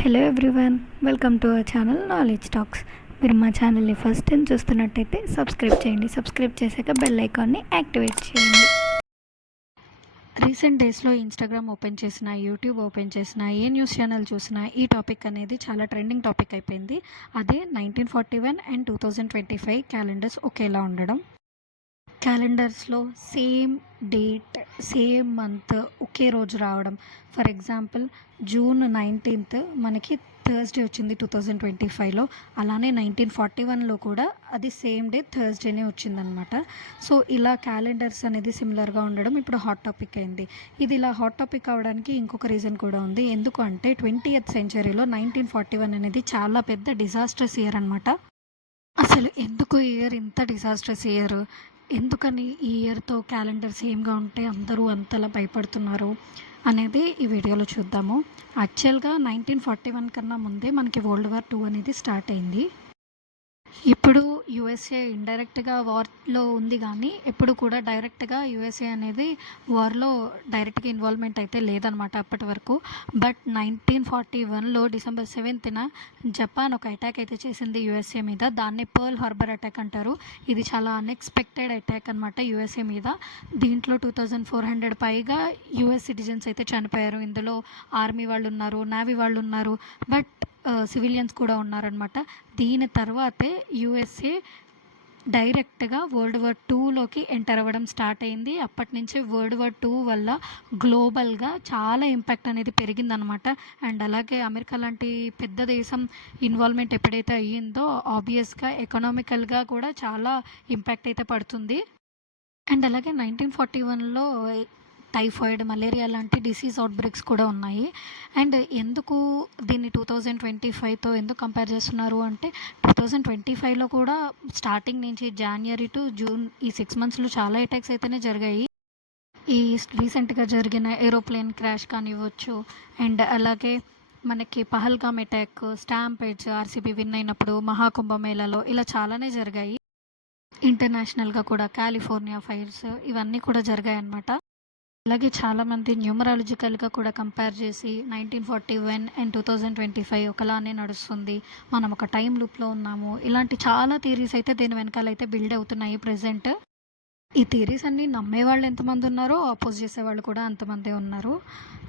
Hello everyone, welcome to our channel knowledge talks. మీరు మా ఛానల్ని ఫస్ట్ టైం చూస్తున్నట్టయితే సబ్స్క్రైబ్ చేయండి. సబ్స్క్రైబ్ చేశాక బెల్ ఐకాన్ని యాక్టివేట్ చేయండి. రీసెంట్ డేస్లో ఇన్స్టాగ్రామ్ ఓపెన్ చేసిన, యూట్యూబ్ ఓపెన్ చేసిన, ఏ న్యూస్ ఛానల్ చూసినా ఈ టాపిక్ అనేది చాలా ట్రెండింగ్ టాపిక్ అయిపోయింది. అదే 1941 అండ్ 2025 క్యాలెండర్స్ ఒకేలా ఉండడం. క్యాలెండర్స్లో సేమ్ డేట్, సేమ్ మంత్, ఒకే రోజు రావడం. ఫర్ ఎగ్జాంపుల్ జూన్ 19th మనకి థర్స్డే వచ్చింది 2025లో. అలానే 1941లో కూడా అది సేమ్ డే థర్స్డేనే వచ్చిందనమాట. సో ఇలా క్యాలెండర్స్ అనేది సిమిలర్గా ఉండడం ఇప్పుడు హాట్ టాపిక్ అయింది. ఇది ఇలా హాట్ టాపిక్ అవడానికి ఇంకొక రీజన్ కూడా ఉంది. ఎందుకు అంటే 20th సెంచరీలో 1941 అనేది చాలా పెద్ద డిజాస్ట్రస్ ఇయర్ అనమాట. అసలు ఎందుకు ఈ ఇయర్ ఇంత డిజాస్ట్రస్ ఇయర్, ఎందుకని ఈ ఇయర్తో క్యాలెండర్ సేమ్గా ఉంటే అందరూ అంతలా భయపడుతున్నారు అనేది ఈ వీడియోలో చూద్దాము. యాక్చువల్గా 1941 కన్నా ముందే మనకి వరల్డ్ వార్ 2 అనేది స్టార్ట్ అయింది. ఇప్పుడు యుఎస్ఏ ఇండైరెక్ట్గా వార్లో ఉంది, కానీ ఎప్పుడు కూడా డైరెక్ట్గా యుఎస్ఏ అనేది వార్లో డైరెక్ట్గా ఇన్వాల్వ్మెంట్ అయితే లేదనమాట అప్పటి వరకు. బట్ 1941లో December 7th జపాన్ ఒక అటాక్ అయితే చేసింది యుఎస్ఏ మీద. దాన్ని పర్ల్ హార్బర్ అటాక్ అంటారు. ఇది చాలా అన్ఎక్స్పెక్టెడ్ అటాక్ అనమాట యుఎస్ఏ మీద. దీంట్లో 2400 పైగా యుఎస్ సిటిజన్స్ అయితే చనిపోయారు. ఇందులో ఆర్మీ వాళ్ళు ఉన్నారు, నేవీ వాళ్ళు ఉన్నారు, బట్ సివిలియన్స్ కూడా ఉన్నారనమాట. దీని తర్వాతే యుఎస్ఏ డైరెక్ట్గా వరల్డ్ వార్ 2లోకి ఎంటర్ అవ్వడం స్టార్ట్ అయింది. అప్పటి నుంచి వరల్డ్ వార్ 2 వల్ల గ్లోబల్గా చాలా ఇంపాక్ట్ అనేది పెరిగిందనమాట. అండ్ అలాగే అమెరికా లాంటి పెద్ద దేశం ఇన్వాల్వ్మెంట్ ఎప్పుడైతే అయ్యిందో ఆబ్వియస్గా ఎకనామికల్గా కూడా చాలా ఇంపాక్ట్ అయితే పడుతుంది. అండ్ అలాగే 1941లో టైఫాయిడ్, మలేరియా లాంటి డిసీజ్ అవుట్బ్రేక్స్ కూడా ఉన్నాయి. అండ్ ఎందుకు దీన్ని 2025తో ఎందుకు కంపేర్ చేస్తున్నారు అంటే 2025లో కూడా స్టార్టింగ్ నుంచి జనవరి టు జూన్ ఈ 6 monthsలో చాలా అటాక్స్ అయితేనే జరిగాయి. ఈ రీసెంట్గా జరిగిన ఏరోప్లేన్ క్రాష్ కానివ్వచ్చు, అండ్ అలాగే మనకి పహల్గామ్ అటాక్, స్టాంపేడ్స్, ఆర్సీబీ విన్ అయినప్పుడు, మహాకుంభమేళాలో ఇలా చాలానే జరిగాయి. ఇంటర్నేషనల్గా కూడా కాలిఫోర్నియా ఫైర్స్ ఇవన్నీ కూడా జరిగాయి అన్నమాట. అలాగే చాలామంది న్యూమరాలజికల్గా కూడా కంపేర్ చేసి 1941 అండ్ 2025 ఒకలానే నడుస్తుంది, మనం ఒక టైం లూప్లో ఉన్నాము, ఇలాంటి చాలా థియరీస్ అయితే దీని వెనకాల అయితే బిల్డ్ అవుతున్నాయి ప్రజెంట్. ఈ థియరీస్ అన్నీ నమ్మేవాళ్ళు ఎంతమంది ఉన్నారో ఆపోజ్ చేసేవాళ్ళు కూడా అంతమందే ఉన్నారు.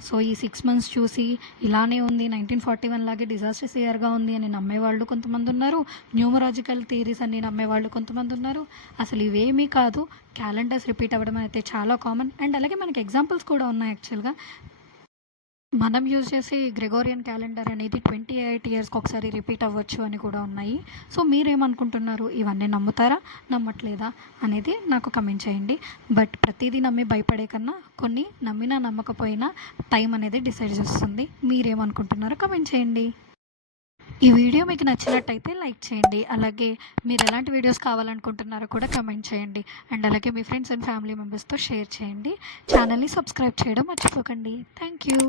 సో ఈ 6 months చూసి ఇలానే ఉంది, 1941 లాగే డిజాస్టర్స్ ఇయర్గా ఉంది అని నమ్మేవాళ్ళు కొంతమంది ఉన్నారు. న్యూమరాజికల్ థియరీస్ అన్నీ నమ్మేవాళ్ళు కొంతమంది ఉన్నారు. అసలు ఇవేమీ కాదు, క్యాలెండర్స్ రిపీట్ అవ్వడం అయితే చాలా కామన్. అండ్ అలాగే మనకి ఎగ్జాంపుల్స్ కూడా ఉన్నాయి. యాక్చువల్గా మనం యూజ్ చేసే గ్రెగోరియన్ క్యాలెండర్ అనేది 28 yearsకి ఒకసారి రిపీట్ అవ్వచ్చు అని కూడా ఉన్నాయి. సో మీరేమనుకుంటున్నారు, ఇవన్నీ నమ్ముతారా నమ్మట్లేదా అనేది నాకు కమెంట్ చేయండి. బట్ ప్రతిదీ నమ్మి భయపడే కన్నా కొన్ని నమ్మినా నమ్మకపోయినా టైం అనేది డిసైడ్ చేస్తుంది. మీరేమనుకుంటున్నారో కమెంట్ చేయండి. ఈ వీడియో మీకు నచ్చినట్టయితే లైక్ చేయండి. అలాగే మీరు ఎలాంటి వీడియోస్ కావాలనుకుంటున్నారో కూడా కమెంట్ చేయండి. అండ్ అలాగే మీ ఫ్రెండ్స్ అండ్ ఫ్యామిలీ మెంబర్స్తో షేర్ చేయండి. ఛానల్ని సబ్స్క్రైబ్ చేయడం మర్చిపోకండి. Thank you.